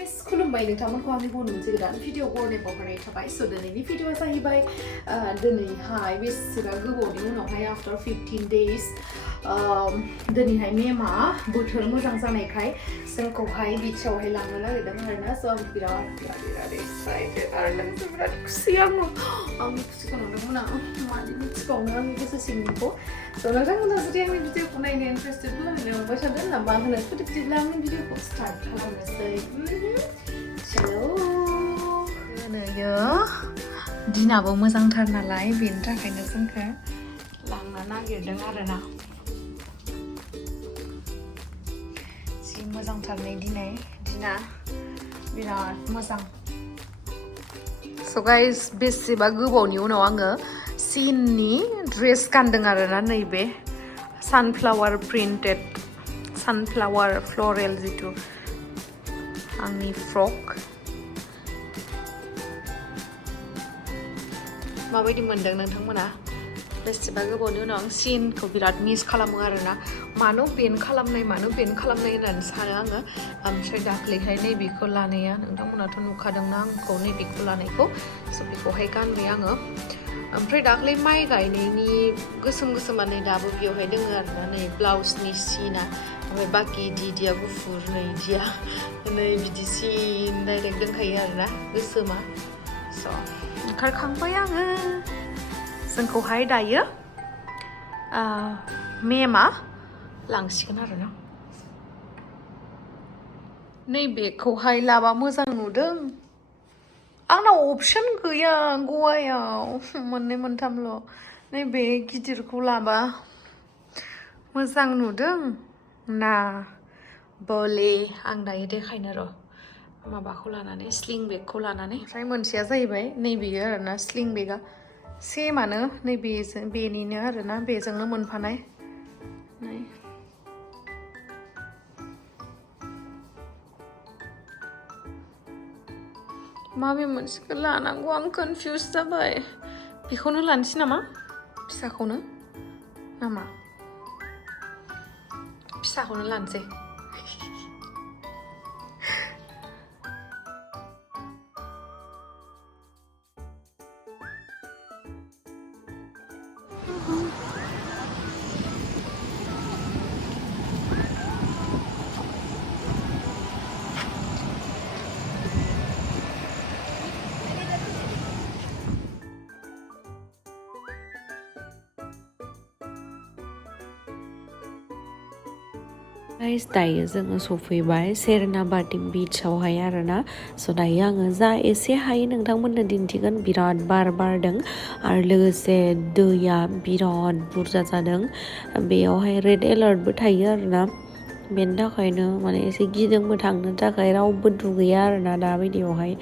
खुलुमबाय नोंथांमोनखौ आंनि गुबुन मोनसे गोदान भिडिअ बरनायाव हरनाय थाबाय स' दिनैनि भिडिअआ जाहैबाय दिनैहाय बेसेबा गोबावनि उनावहाय आफ्टर 15 days दिनैहाय मेमा बोथोर मोजां जानायखाय जोंखौहाय बिचआवहाय लांनो नागिरदों आरोना स' आं बिराद एक्साइटेड आरो लोगोसे बिराद खुसि आंनि खुसिखौ नुदोंमोन आं मानि मिथिबावनो आंनि गोसो सिंनिखौ स' नोंथांमोना जुदि आंनि भिडिअखौ नायनो इन्टारेस्टेडब्ला आंनो मोनबाय थादों होनना होनो बिदिब्ला आंनि भिडिअखौ स्टार्ट खालामनोसै हेलौ होनोयो दिनाबो मोजांथार नालाय बेनि थाखायनो जोंखौ लांनो नागिरदों आरोना जि मोजांथार दिना बिराद मोजां स' गाइस बेसेबा गोबावनि उनाव आङो सिननि ड्रेस गानदों आरोना नैबे सानफ्लावार प्रिन्टेड सानफ्लावार फ्लरेल जिथु आंनि फ्रक माबायदि मोनदों नोंथांमोना बेसेबा गोबावनि उनाव आं सिनखौ बिराद मिस खालामो आरोना मानो बेन खालामनाय होननानै सानो आङो ओमफ्राय दाख्लैहाय नैबेखौ लानाया नोंथांमोनाथ' नुखादोंना आंखौ नैबेखौ लानायखौ स' बेखौहाय गानबाय आङो ओमफ्राय दाख्लै माइ गायनायनि गोसोमा नै दाबो बेयावहाय दङ आरोना नै ब्लाउसनि सिना ओमफ्राय बाखि दिदिया गुफुर नै इदिया नै बिदि सिन डाइरेक्ट दोनखायो आरोना गोसोमा स' ओंखारखांबाय आङो जोंखौहाय दायो मेमा लांसिगोन आरोना नैबेखौहाय लाबा मोजां नुदों आंनाव अपसन गैया गवायाव मोननै मोनथामल' नैबे गिदिरखौ लाबा मोजां नुदों ना बले आं दायो देखायनो र' माबाखौ लानानै स्लिं बेगखौ लानानै ओमफ्राय मोनसेया जाहैबाय नैबेयो आरोना स्लिं बेगा सेमानो नैबेजों बेनिनो आरोना बेजोंनो मोनफानाय नै माबे मोनसेखौ लानांगौ आं कनफिउज जाबाय बेखौनो लानोसै नामा फिसाखौनो नामा फिसाखौनो लानोसै गाइस दायो जोङो सफैबाय सेरनाबातिम बीचआवहाय आरोना स' दायो आङो जा एसे हायो नोंथांमोननो दिन्थिगोन बिराद बार बारदों आरो लोगोसे दैया बिराद बुरजा जादों बेयावहाय रेड एलार्टबो थायो आरोना बेनि थाखायनो माने एसे गिदोंबो थांनो थाखाय रावबो दुगैया आरोना दा बायदियावहाय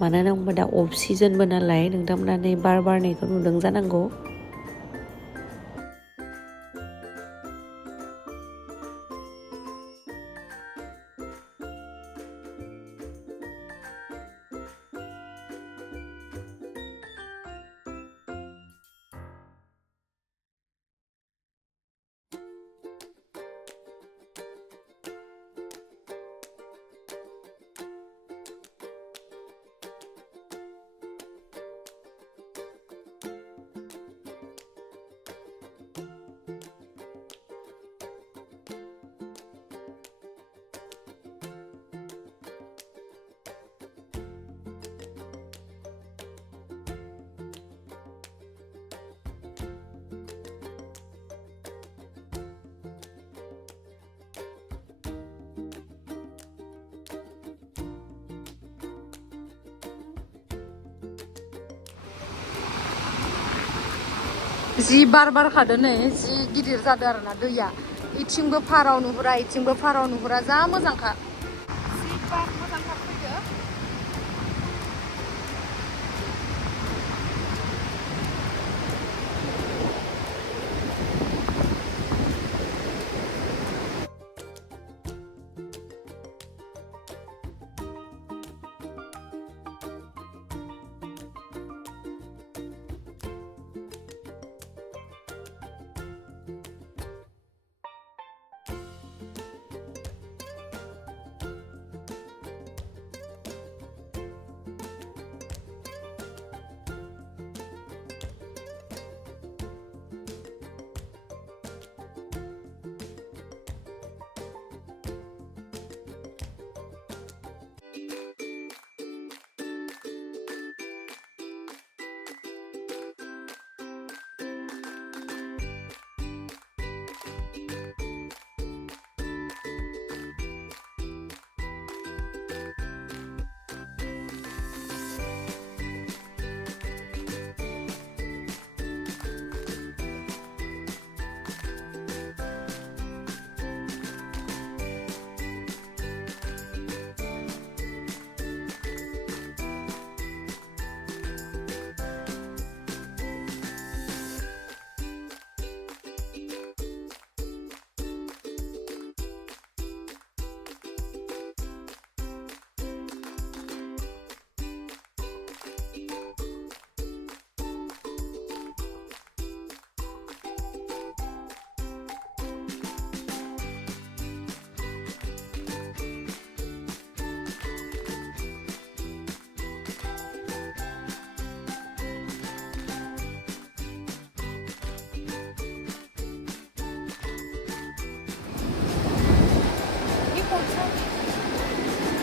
मानो होनोबा दा अफ सिजनबो नालाय नोंथांमोना नै बार बारनायखौ नुदों जानांगौ जि बार बारखादो नै जि गिदिर जादों आरोना दैया इथिंबो फाराव नुहुरा इथिंबो फाराव नुहुरा जा मोजांखा जि बार मोजांथार फैदो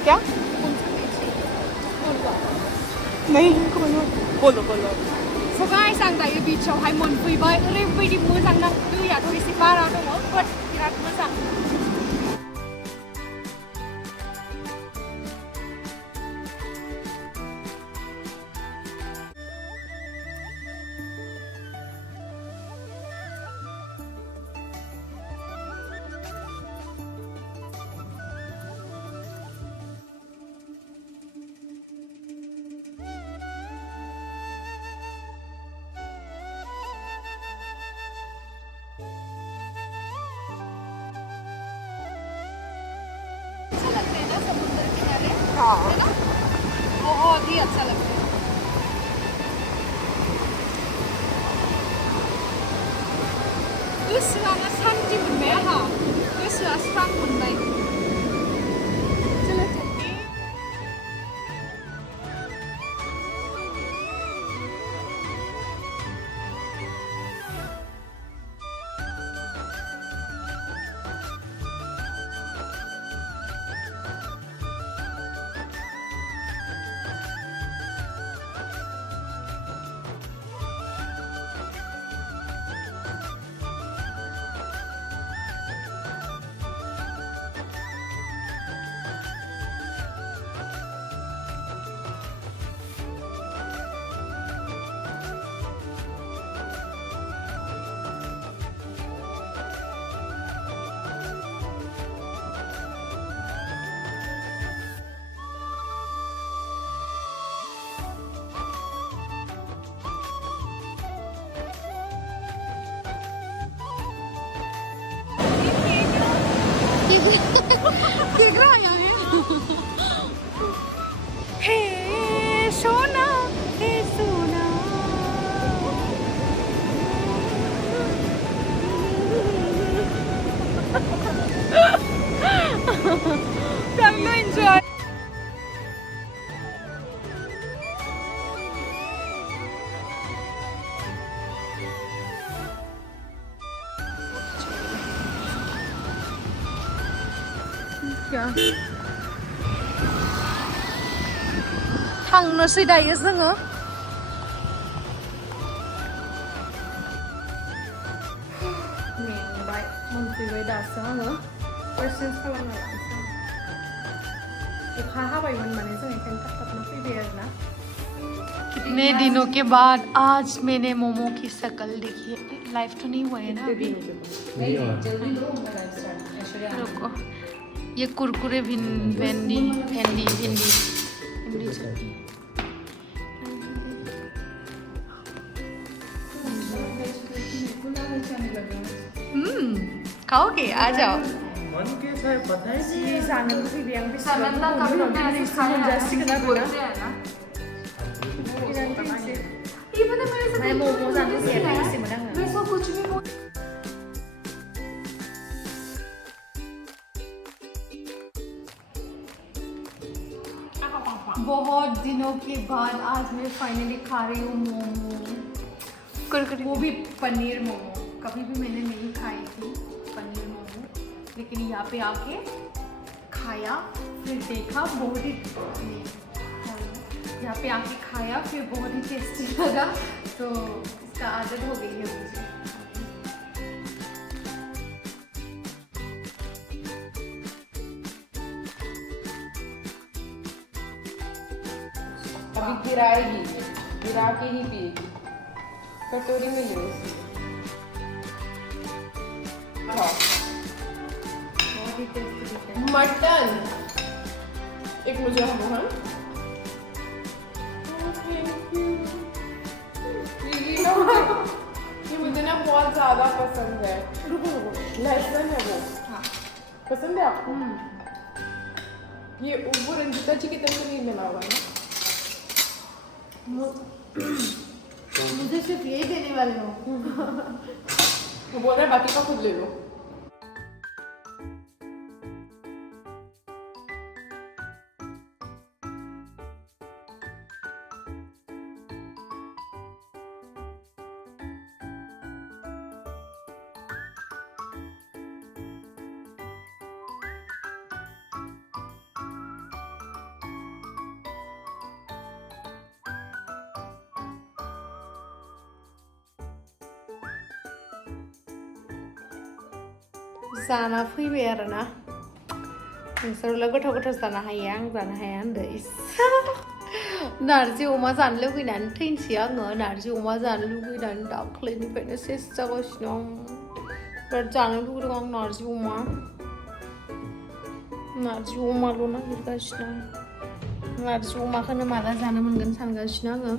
क्या? नहीं बोलो बोलो So guys, आं दायो बीचावहाय मोनफैबाय ओरैबायदि मोजां नांदों दैयाथ' एसे बारा दङ बाट बिराद मोजां है ना बहुत ही अच्छा लगता है गोसोआनो सान्थि मोनबाय आंहा गोसोआ स्रां मोनबाय चलो चलते देख रहा है हे सोना हे सोना Time to enjoy क्या थांनोसै दायो जोङो मेंबाय मोनफैबाय दासो आङो क्वेश्चन्स खालामना लानोसै अखा हाबायमोन माने जों ओंखायनो थाब थाबनो फैबाय आरोना कितने दिनों के बाद आज मैंने मोमो की शक्ल देखी है लाइफ तो नहीं हुआ है ना अभी रुको ये कुरकुरे भिंडी चटनी खाओगे आ जाओ मन कैसा है पता है जी जानो लुबैबाय आं सानना मोनजासिगोन आरोना मोमो जानो जियाखैसैमोन आङो बहुत दिनों के बाद आज मैं फाइनली खा रही हूँ मोमो वो भी पनीर मोमो कभी भी मैंने नहीं खाई थी पनीर मोमो लेकिन यहाँ पे आके खाया फिर देखा बहुत ही यहाँ पे आके खाया फिर बहुत ही टेस्टी लगा तो इसका आदत हो गई है मुझे अभी गिराएगी गिरा के ही पिएगी कटोरी में ले बहुत ही टेस्टी है मटन एक मुझे हम ये मुझे ना बहुत ज्यादा पसंद है लहसुन है वो हाँ पसंद है आपको ये वो रंजीता जी की तरफ से नहीं बना हुआ है ना मुझे सिर्फ यही देने वाले हो वो बोल रहा है बाकी का खुद ले लो जाना फैबाय आरोना नोंसोरलाय गोथाव गोथाव जानो हायो आं जानो हाया होनदो नारजि अमा जानो लुगैनानै थैनोसै आङो नारजि अमा जानो लुगैनानै दाख्लैनिफ्रायनो सेस जागासिनो आं बिराद जानो लुगैदों आं नारजि अमाल' नागिरगासिनो आं नारजि अमाखौनो माला जानो मोनगोन सानगासिनो आङो